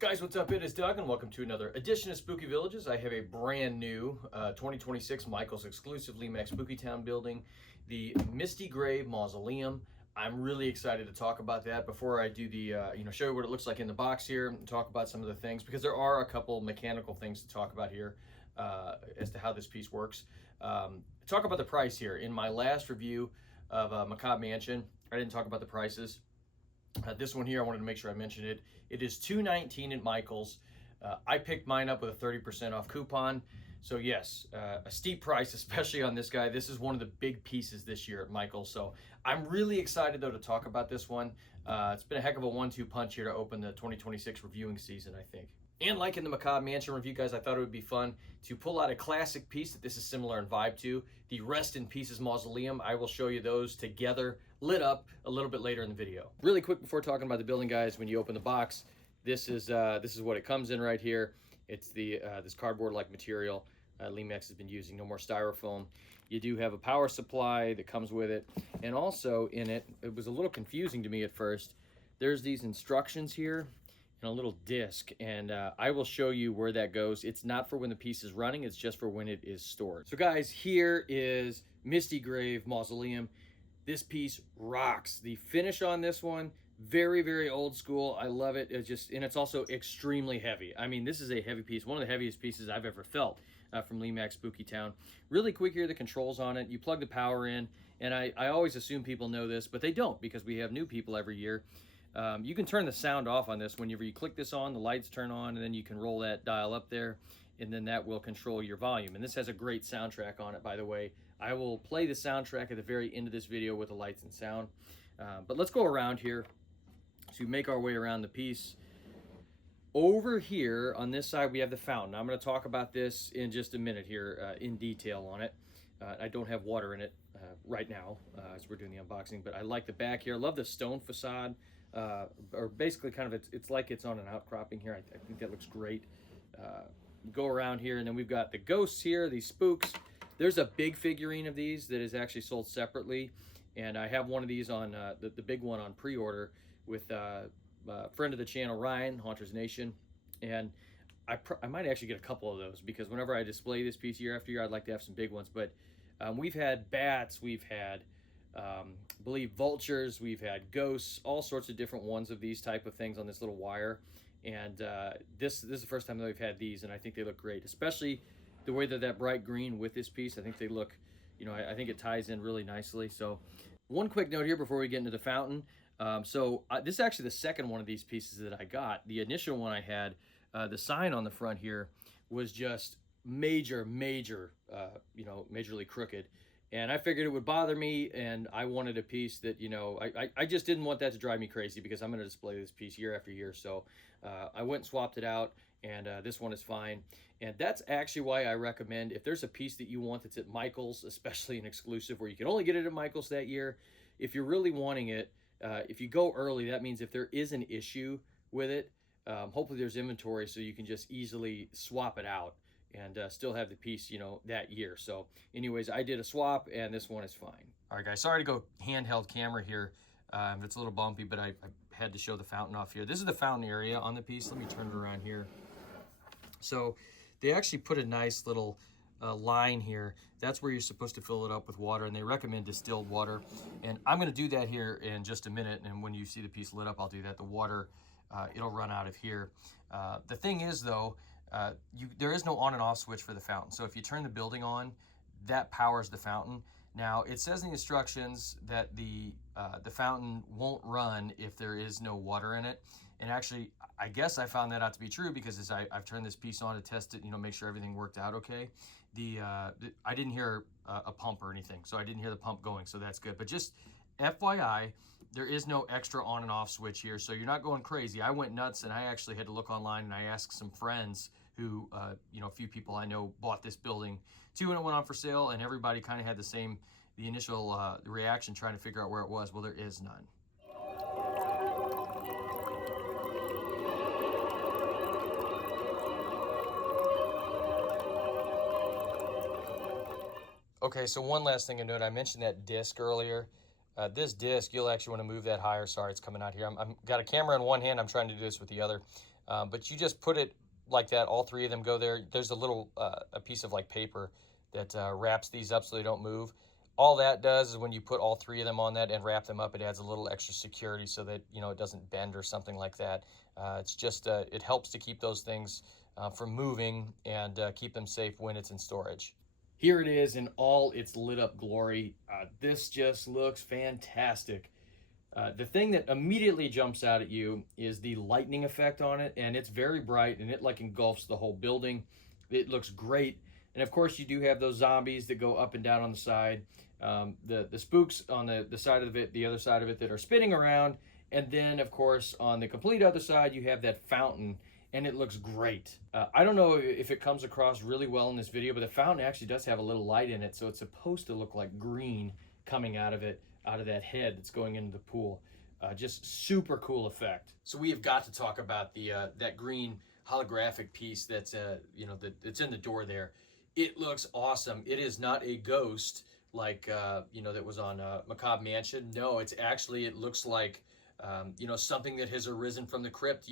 Guys, what's up? It is Doug, and welcome to another edition of Spooky Villages. I have a brand new 2026 Michaels exclusive Lemax Spooky Town building, the Misty Grave Mausoleum. I'm really excited to talk about that. Before I do the, show you what it looks like in the box here, and talk about some of the things, because there are a couple mechanical things to talk about here as to how this piece works. Talk about the price here. In my last review of Macabre Mansion, I didn't talk about the prices. This one here, I wanted to make sure I mentioned it. It is $219 at Michaels. I picked mine up with a 30% off coupon. So yes, a steep price, especially on this guy. This is one of the big pieces this year at Michaels. So I'm really excited though to talk about this one. It's been a heck of a 1-2 punch here to open the 2026 reviewing season, I think. And like in the Macabre Mansion review, guys, I thought it would be fun to pull out a classic piece that this is similar in vibe to, the Rest in Pieces Mausoleum. I will show you those together, lit up, a little bit later in the video. Really quick before talking about the building, guys, when you open the box, this is what it comes in right here. It's the this cardboard-like material Lemax has been using, no more styrofoam. You do have a power supply that comes with it, and also in it, it was a little confusing to me at first. There's these instructions here and a little disc, and I will show you where that goes. It's not for when the piece is running, it's just for when it is stored. So guys, here is Misty Grave Mausoleum. This piece rocks. The finish on this one, very, very old school. I love it. And it's also extremely heavy. I mean, this is a heavy piece, one of the heaviest pieces I've ever felt from Lemax Spooky Town. Really quick here, the controls on it. You plug the power in, and I always assume people know this, but they don't, because we have new people every year. You can turn the sound off on this. Whenever you click this on, the lights turn on, and then you can roll that dial up there, and then that will control your volume. And this has a great soundtrack on it, by the way. I will play the soundtrack at the very end of this video with the lights and sound. But let's go around here to make our way around the piece. Over here on this side, we have the fountain. I'm going to talk about this in just a minute here in detail on it. I don't have water in it right now as we're doing the unboxing, but I like the back here. I love the stone facade. Or basically kind of, it's like it's on an outcropping here. I think that looks great. Go around here, and then we've got the ghosts here, these spooks. There's a big figurine of these that is actually sold separately, and I have one of these on the big one on pre-order with a friend of the channel, Ryan, Haunters Nation, and I might actually get a couple of those, because whenever I display this piece year after year, I'd like to have some big ones. But we've had bats, we've had believe vultures, we've had ghosts, all sorts of different ones of these type of things on this little wire. And this is the first time that we've had these, and I think they look great, especially the way that bright green with this piece. I think they look, I think it ties in really nicely. So one quick note here before we get into the fountain. This is actually the second one of these pieces that I got. The initial one I had, the sign on the front here was just majorly crooked. And I figured it would bother me, and I wanted a piece that, I just didn't want that to drive me crazy, because I'm going to display this piece year after year. So I went and swapped it out, and this one is fine. And that's actually why I recommend, if there's a piece that you want that's at Michaels, especially an exclusive where you can only get it at Michaels that year, if you're really wanting it, if you go early, that means if there is an issue with it, hopefully there's inventory so you can just easily swap it out and still have the piece, that year. So anyways, I did a swap, and this one is fine. All right, guys, sorry to go handheld camera here. It's a little bumpy, but I had to show the fountain off here. This is the fountain area on the piece. Let me turn it around here. So they actually put a nice little line here. That's where you're supposed to fill it up with water, and they recommend distilled water. And I'm gonna do that here in just a minute, and when you see the piece lit up, I'll do that. The water, it'll run out of here. The thing is, though, there is no on and off switch for the fountain. So if you turn the building on, that powers the fountain. Now, it says in the instructions that the fountain won't run if there is no water in it. And actually, I guess I found that out to be true, because as I've turned this piece on to test it, make sure everything worked out okay. I didn't hear a pump or anything, so I didn't hear the pump going, so that's good. But just FYI, there is no extra on and off switch here, so you're not going crazy. I went nuts, and I actually had to look online, and I asked some friends who, you know, a few people I know bought this building too when it went on for sale, and everybody kind of had the initial reaction trying to figure out where it was. Well, there is none. Okay, so one last thing to note, I mentioned that disc earlier. This disc, you'll actually want to move that higher. Sorry, it's coming out here. I'm got a camera in one hand. I'm trying to do this with the other. But you just put it like that. All three of them go there. There's a little a piece of like paper that wraps these up so they don't move. All that does is when you put all three of them on that and wrap them up, it adds a little extra security so that, you know, it doesn't bend or something like that. It's just, it helps to keep those things from moving and keep them safe when it's in storage. Here it is in all its lit up glory. This just looks fantastic. The thing that immediately jumps out at you is the lightning effect on it, and it's very bright and it like engulfs the whole building. It looks great. And of course you do have those zombies that go up and down on the side, the spooks on the side of it, the other side of it that are spinning around. And then of course on the complete other side you have that fountain, and it looks great. I don't know if it comes across really well in this video, but the fountain actually does have a little light in it, so it's supposed to look like green coming out of it, out of that head that's going into the pool. Just super cool effect. So we have got to talk about the that green holographic piece that's you know, that's in the door there. It looks awesome. It is not a ghost like you know, that was on Macabre Mansion. No, it's actually, it looks like you know, something that has arisen from the crypt.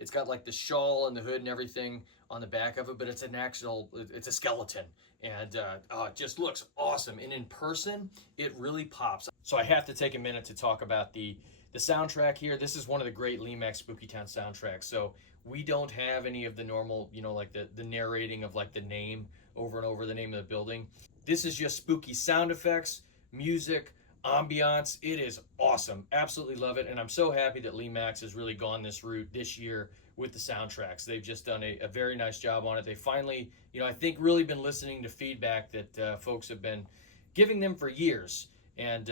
It's got like the shawl and the hood and everything on the back of it, but it's it's a skeleton. And it just looks awesome. And in person, it really pops. So I have to take a minute to talk about the soundtrack here. This is one of the great Lemax Spooky Town soundtracks. So we don't have any of the normal, you know, like the narrating of like the name over and over, the name of the building. This is just spooky sound effects, music, ambiance. It is awesome. Absolutely love it. And I'm so happy that Lemax has really gone this route this year with the soundtracks. They've just done a very nice job on it. They finally, you know, I think really been listening to feedback that folks have been giving them for years. And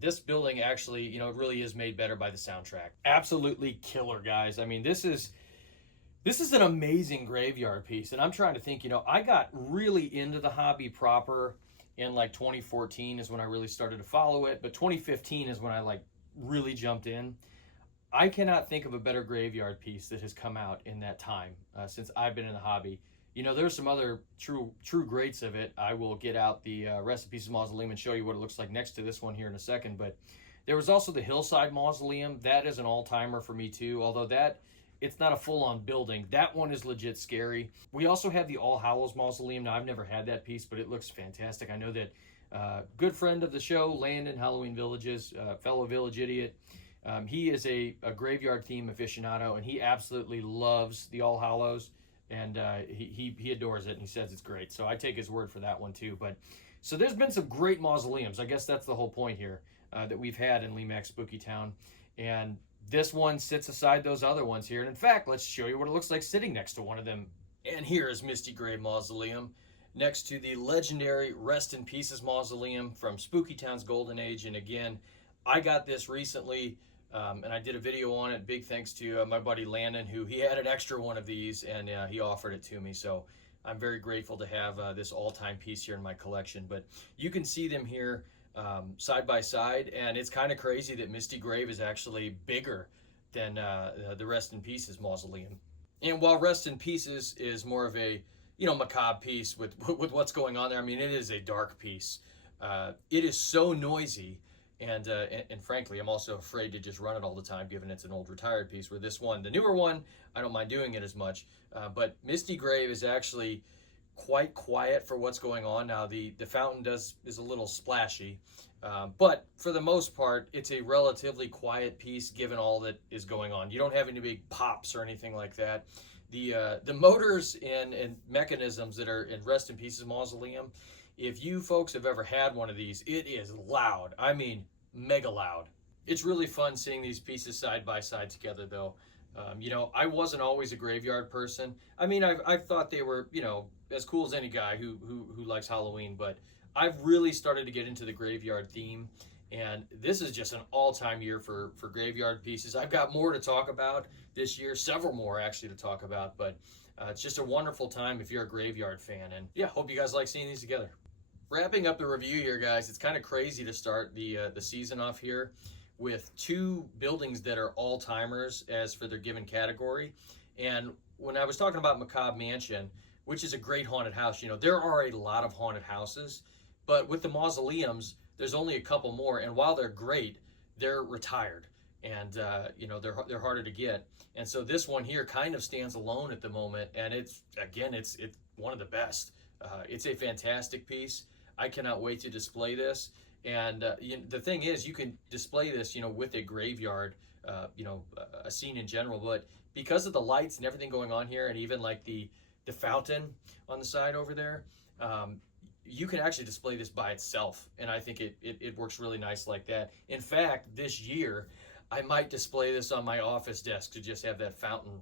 this building actually, you know, it really is made better by the soundtrack. Absolutely killer, guys. I mean, this is an amazing graveyard piece. And I'm trying to think, you know, I got really into the hobby proper in like 2014 is when I really started to follow it, but 2015 is when I like really jumped in. I cannot think of a better graveyard piece that has come out in that time since I've been in the hobby. You know, there's some other true greats of it. I will get out the rest of Pieces Mausoleum and show you what it looks like next to this one here in a second. But there was also the Hillside Mausoleum. That is an all-timer for me too, although it's not a full-on building. That one is legit scary. We also have the All Hallows Mausoleum. Now, I've never had that piece, but it looks fantastic. I know that good friend of the show, Landon, Halloween Villages, fellow village idiot, he is a graveyard theme aficionado, and he absolutely loves the All Hallows, and he adores it, and he says it's great. So I take his word for that one too. But so there's been some great mausoleums. I guess that's the whole point here that we've had in Lemax Spooky Town. And this one sits aside those other ones here. And in fact, let's show you what it looks like sitting next to one of them. And here is Misty Grave Mausoleum next to the legendary Rest in Pieces Mausoleum from Spooky Town's Golden Age. And again, I got this recently and I did a video on it. Big thanks to my buddy Landon, who he had an extra one of these and he offered it to me. So I'm very grateful to have this all-time piece here in my collection. But you can see them here side by side, and it's kind of crazy that Misty Grave is actually bigger than the Rest in Pieces Mausoleum. And while Rest in Pieces is more of a, you know, macabre piece with what's going on there, I mean, it is a dark piece. It is so noisy, and frankly, I'm also afraid to just run it all the time, given it's an old retired piece. Where this one, the newer one, I don't mind doing it as much. But Misty Grave is actually quite quiet for what's going on. Now the fountain is a little splashy, but for the most part it's a relatively quiet piece given all that is going on. You don't have any big pops or anything like that. The motors and mechanisms that are in Rest in Pieces Mausoleum, if you folks have ever had one of these, it is loud. I mean, mega loud. It's really fun seeing these pieces side by side together though. You know, I wasn't always a graveyard person. I mean, I've thought they were, you know, as cool as any guy who likes Halloween, but I've really started to get into the graveyard theme, and this is just an all-time year for graveyard pieces. I've got more to talk about this year, several more actually to talk about, but It's just a wonderful time if you're a graveyard fan. And yeah, hope you guys like seeing these together. Wrapping up the review here, guys, it's kind of crazy to start the season off here with two buildings that are all-timers as for their given category. And when I was talking about Macabre Mansion, which is a great haunted house, you know, there are a lot of haunted houses, but with the mausoleums, there's only a couple more, and while they're great, they're retired, and you know, they're harder to get. And so this one here kind of stands alone at the moment, and it's one of the best. It's a fantastic piece. I cannot wait to display this. And the thing is, you can display this, you know, with a graveyard, you know, a scene in general. But because of the lights and everything going on here, and even like the fountain on the side over there, you can actually display this by itself. And I think it works really nice like that. In fact, this year, I might display this on my office desk to just have that fountain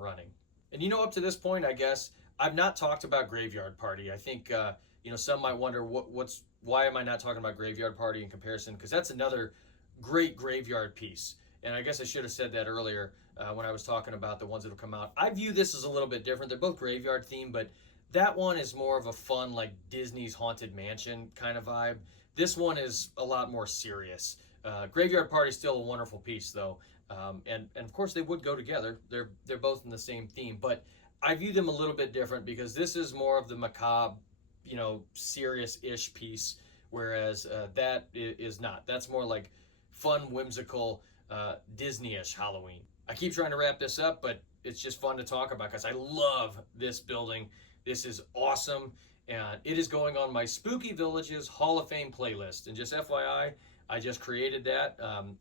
running. And you know, up to this point, I guess I've not talked about Graveyard Party. I think you know, some might wonder why am I not talking about Graveyard Party in comparison? Because that's another great graveyard piece. And I guess I should have said that earlier when I was talking about the ones that have come out. I view this as a little bit different. They're both graveyard themed, but that one is more of a fun, like Disney's Haunted Mansion kind of vibe. This one is a lot more serious. Graveyard Party is still a wonderful piece, though, and of course they would go together. They're both in the same theme, but I view them a little bit different because this is more of the macabre, you know, serious-ish piece, whereas that is not. That's more like fun, whimsical, Disney-ish Halloween. I keep trying to wrap this up, but it's just fun to talk about because I love this building. This is awesome, and it is going on my Spooky Villages Hall of Fame playlist. And just FYI, I just created that,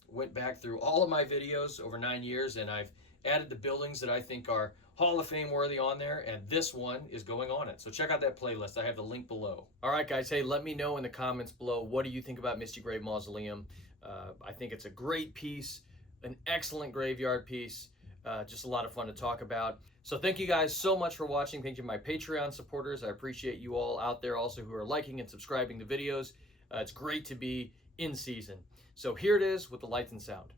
went back through all of my videos over 9 years, and I've added the buildings that I think are Hall of Fame worthy on there, and this one is going on it. So check out that playlist. I have the link below. All right, guys. Hey, let me know in the comments below, what do you think about Misty Grave Mausoleum? I think it's a great piece, an excellent graveyard piece, just a lot of fun to talk about. So thank you guys so much for watching. Thank you to my Patreon supporters. I appreciate you all out there also who are liking and subscribing the videos. It's great to be in season. So here it is with the lights and sound.